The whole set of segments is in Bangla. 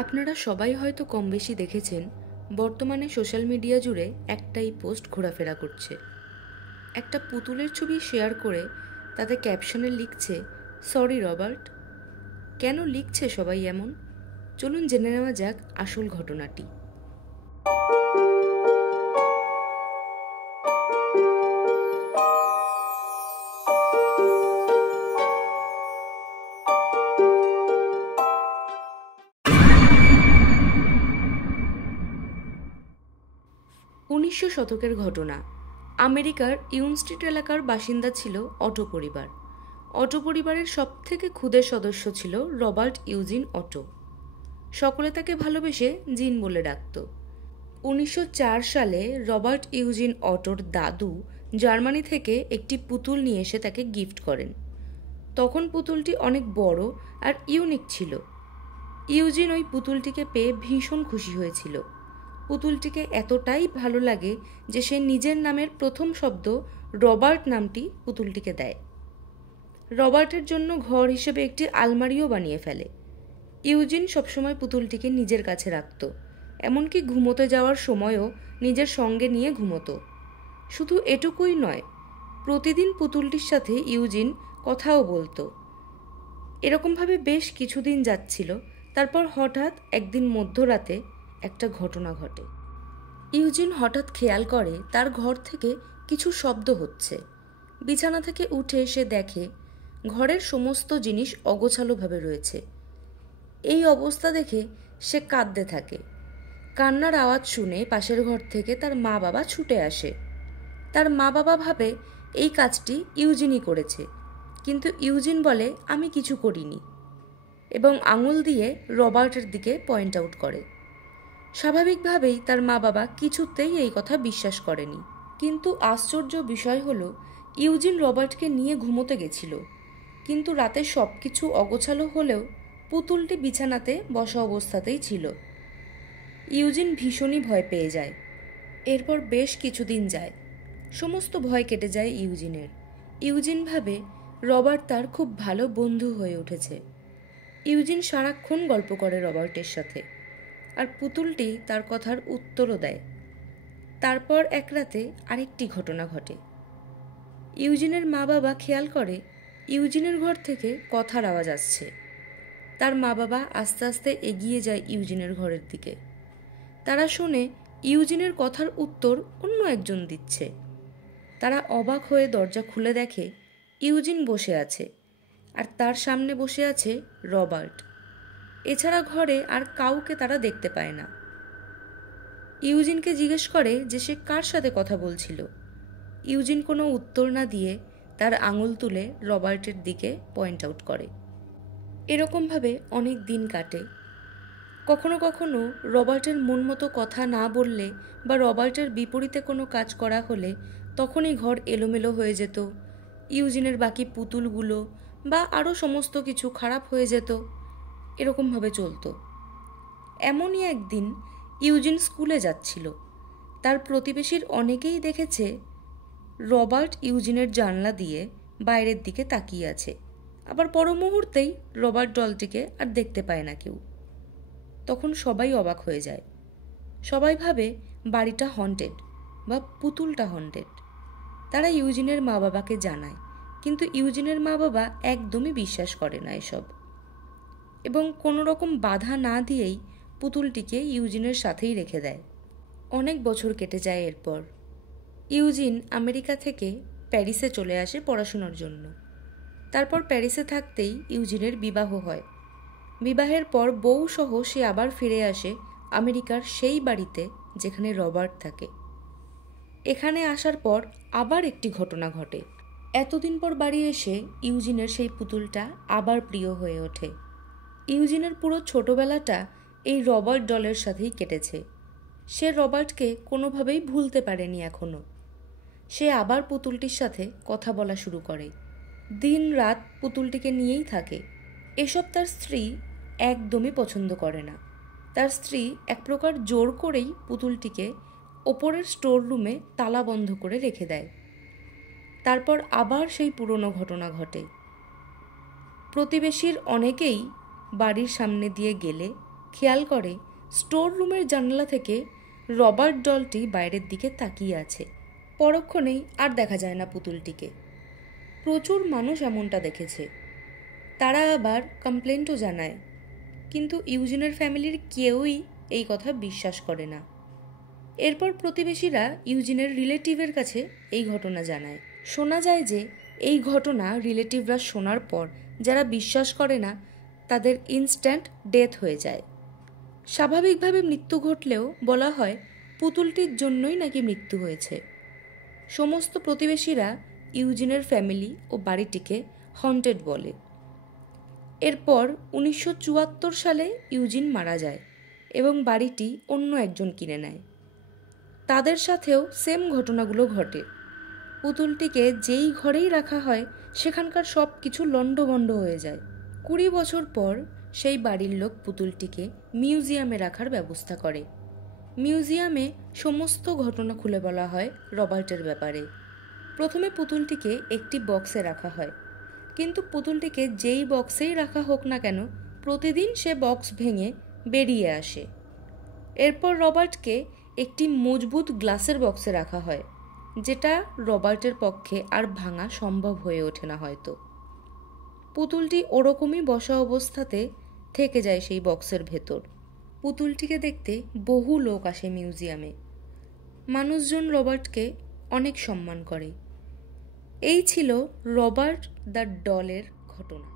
আপনারা সবাই হয়তো কম বেশি দেখেছেন, বর্তমানে সোশ্যাল মিডিয়া জুড়ে একটাই পোস্ট ঘোরাফেরা করছে। একটা পুতুলের ছবি শেয়ার করে তাতে ক্যাপশনে লিখছে, সরি রবার্ট। কেন লিখছে সবাই এমন? চলুন জেনে নেওয়া যাক আসল ঘটনাটি। উনিশশো শতকের ঘটনা। আমেরিকার ইউনস্ট্রিট এলাকার বাসিন্দা ছিল অটো পরিবার। অটো পরিবারের সবথেকে ক্ষুদে সদস্য ছিল রবার্ট ইউজিন অটো। সকলে তাকে ভালোবেসে জিন বলে ডাকত। 1904 সালে রবার্ট ইউজিন অটোর দাদু জার্মানি থেকে একটি পুতুল নিয়ে এসে তাকে গিফট করেন। তখন পুতুলটি অনেক বড় আর ইউনিক ছিল। ইউজিন ওই পুতুলটিকে পেয়ে ভীষণ খুশি হয়েছিল। পুতুলটিকে এতটাই ভালো লাগে যে সে নিজের নামের প্রথম শব্দ রবার্ট নামটি পুতুলটিকে দেয়। রবার্টের জন্য ঘর হিসেবে একটি আলমারিও বানিয়ে ফেলে। ইউজিন সবসময় পুতুলটিকে নিজের কাছে রাখত, এমনকি ঘুমোতে যাওয়ার সময়ও নিজের সঙ্গে নিয়ে ঘুমোতো। শুধু এটুকুই নয়, প্রতিদিন পুতুলটির সাথে ইউজিন কথাও বলতো। এরকমভাবে বেশ কিছুদিন যাচ্ছিল। তারপর হঠাৎ একদিন মধ্যরাতে একটা ঘটনা ঘটে। ইউজিন হঠাৎ খেয়াল করে তার ঘর থেকে কিছু শব্দ হচ্ছে। বিছানা থেকে উঠে সে দেখে ঘরের সমস্ত জিনিস অগোছালোভাবে রয়েছে। এই অবস্থা দেখে সে কাঁদতে থাকে। কান্নার আওয়াজ শুনে পাশের ঘর থেকে তার মা বাবা ছুটে আসে। তার মা বাবা ভাবে এই কাজটি ইউজিনই করেছে, কিন্তু ইউজিন বলে আমি কিছু করিনি এবং আঙুল দিয়ে রবার্টের দিকে পয়েন্ট আউট করে। স্বাভাবিকভাবেই তার মা বাবা কিছুতেই এই কথা বিশ্বাস করেনি। কিন্তু আশ্চর্য বিষয় হলো, ইউজিন রবার্টকে নিয়ে ঘুমোতে গেছিল, কিন্তু রাতে সব কিছু অগোছালো হলেও পুতুলটি বিছানাতে বসা অবস্থাতেই ছিল। ইউজিন ভীষণই ভয় পেয়ে যায়। এরপর বেশ কিছুদিন যায়। সমস্ত ভয় কেটে যায় ইউজিনের। ইউজিন ভাবে রবার্ট তার খুব ভালো বন্ধু হয়ে উঠেছে। ইউজিন সারাক্ষণ গল্প করে রবার্টের সাথে, আর পুতুলটি তার কথার উত্তরও দেয়। তারপর এক রাতে আরেকটি ঘটনা ঘটে। ইউজিনের মা বাবা খেয়াল করে ইউজিনের ঘর থেকে কথার আওয়াজ আসছে। তার মা বাবা আস্তে আস্তে এগিয়ে যায় ইউজিনের ঘরের দিকে। তারা শোনে ইউজিনের কথার উত্তর অন্য একজন দিচ্ছে। তারা অবাক হয়ে দরজা খুলে দেখে ইউজিন বসে আছে, আর তার সামনে বসে আছে রবার্ট। এছাড়া ঘরে আর কাউকে তারা দেখতে পায় না। ইউজিনকে জিজ্ঞেস করে যে সে কার সাথে কথা বলছিল। ইউজিন কোনো উত্তর না দিয়ে তার আঙুল তুলে রবার্টের দিকে পয়েন্ট আউট করে। এরকমভাবে অনেক দিন কাটে। কখনো কখনো রবার্টের মন মতো কথা না বললে বা রবার্টের বিপরীতে কোনো কাজ করা হলে তখনই ঘর এলোমেলো হয়ে যেত। ইউজিনের বাকি পুতুলগুলো বা আরও সমস্ত কিছু খারাপ হয়ে যেত। এরকমভাবে চলতো। এমনই একদিন ইউজিন স্কুলে যাচ্ছিল। তার প্রতিবেশীর অনেকেই দেখেছে রবার্ট ইউজিনের জানলা দিয়ে বাইরের দিকে তাকিয়ে আছে, আবার পর মুহূর্তেই রবার্ট ডলটিকে আর দেখতে পায় না কেউ। তখন সবাই অবাক হয়ে যায়। সবাই ভাবে বাড়িটা হন্টেড বা পুতুলটা হন্টেড। তারা ইউজিনের মা বাবাকে জানায়, কিন্তু ইউজিনের মা বাবা একদমই বিশ্বাস করে না এসব, এবং কোনো রকম বাধা না দিয়েই পুতুলটিকে ইউজিনের সাথেই রেখে দেয়। অনেক বছর কেটে যায়। এরপর ইউজিন আমেরিকা থেকে প্যারিসে চলে আসে পড়াশোনার জন্য। তারপর প্যারিসে থাকতেই ইউজিনের বিবাহ হয়। বিবাহের পর বউ সহ সে আবার ফিরে আসে আমেরিকার সেই বাড়িতে যেখানে রবার্ট থাকে। এখানে আসার পর আবার একটি ঘটনা ঘটে। এতদিন পর বাড়ি এসে ইউজিনের সেই পুতুলটা আবার প্রিয় হয়ে ওঠে। ইউজিনের পুরো ছোটবেলাটা এই রবার্ট ডলের সাথেই কেটেছে। সে রবার্টকে কোনোভাবেই ভুলতে পারেনি এখনো। সে আবার পুতুলটির সাথে কথা বলা শুরু করে। দিন রাত পুতুলটিকে নিয়েই থাকে। এসব তার স্ত্রী একদমই পছন্দ করে না। তার স্ত্রী এক প্রকার জোর করেই পুতুলটিকে ওপরের স্টোর রুমে তালা বন্ধ করে রেখে দেয়। তারপর আবার সেই পুরনো ঘটনা ঘটে। প্রতিবেশীর অনেকেই বাড়ির সামনে দিয়ে গেলে খেয়াল করে স্টোর রুমের জানালা থেকে রবার্ট ডলটি বাইরের দিকে তাকিয়ে আছে। পরক্ষণেই আর দেখা যায় না পুতুলটিকে। প্রচুর মানুষ এমনটা দেখেছে। তারা আবার কমপ্লেন্টও জানায়, কিন্তু ইউজিনের ফ্যামিলির কেউই এই কথা বিশ্বাস করে না। এরপর প্রতিবেশীরা ইউজিনের রিলেটিভের কাছে এই ঘটনা জানায়। শোনা যায় যে এই ঘটনা রিলেটিভরা শোনার পর যারা বিশ্বাস করে না তাদের ইনস্ট্যান্ট ডেথ হয়ে যায়। স্বাভাবিকভাবে মৃত্যু ঘটলেও বলা হয় পুতুলটির জন্যই নাকি মৃত্যু হয়েছে। সমস্ত প্রতিবেশীরা ইউজিনের ফ্যামিলি ও বাড়িটিকে হন্টেড বলে। এরপর 1974 সালে ইউজিন মারা যায় এবং বাড়িটি অন্য একজন কিনে নেয়। তাদের সাথেও সেম ঘটনাগুলো ঘটে। পুতুলটিকে যেই ঘরেই রাখা হয় সেখানকার সব কিছু লণ্ডভণ্ড হয়ে যায়। 20 বছর পর সেই বাড়ির লোক পুতুলটিকে মিউজিয়ামে রাখার ব্যবস্থা করে। মিউজিয়ামে সমস্ত ঘটনা খুলে বলা হয় রবার্টের ব্যাপারে। প্রথমে পুতুলটিকে একটি বক্সে রাখা হয়, কিন্তু পুতুলটিকে যেই বক্সেই রাখা হোক না কেন প্রতিদিন সে বক্স ভেঙে বেরিয়ে আসে। এরপর রবার্টকে একটি মজবুত গ্লাসের বক্সে রাখা হয়, যেটা রবার্টের পক্ষে আর ভাঙা সম্ভব হয়ে ওঠে না হয়তো। পুতুলটি ওরকমই বসা অবস্থাতে থেকে যায় সেই বক্সের ভেতর। পুতুলটিকে দেখতে বহু লোক আসে মিউজিয়ামে। মানুষজন রবার্টকে অনেক সম্মান করে। এই ছিল রবার্ট দ্য ডলের ঘটনা।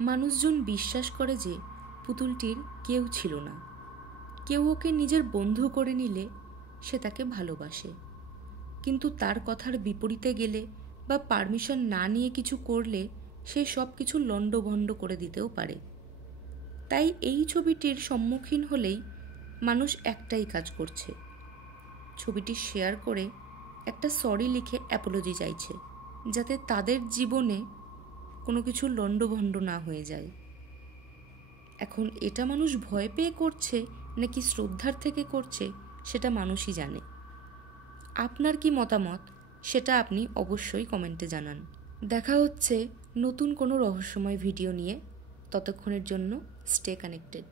মানুষজন বিশ্বাস করে যে পুতুলটির কেউ ছিল না। কেউ ওকে নিজের বন্ধু করে নিলে সে তাকে ভালোবাসে, কিন্তু তার কথার বিপরীতে গেলে বা পারমিশন না নিয়ে কিছু করলে সে সব কিছু লণ্ডভণ্ড করে দিতেও পারে। তাই এই ছবিটির সম্মুখীন হলেই মানুষ একটাই কাজ করছে, ছবিটি শেয়ার করে একটা সরি লিখে অ্যাপোলজি চাইছে, যাতে তাদের জীবনে কোনো কিছু লণ্ডভণ্ড না হয়ে যায়। এখন এটা মানুষ ভয় পেয়ে করছে নাকি শ্রদ্ধার থেকে করছে সেটা মানুষই জানে। আপনার কি মতামত সেটা আপনি অবশ্যই কমেন্টে জানান। দেখা হচ্ছে নতুন কোনো রহস্যময় ভিডিও নিয়ে। ততক্ষণের জন্য স্টে কানেক্টেড।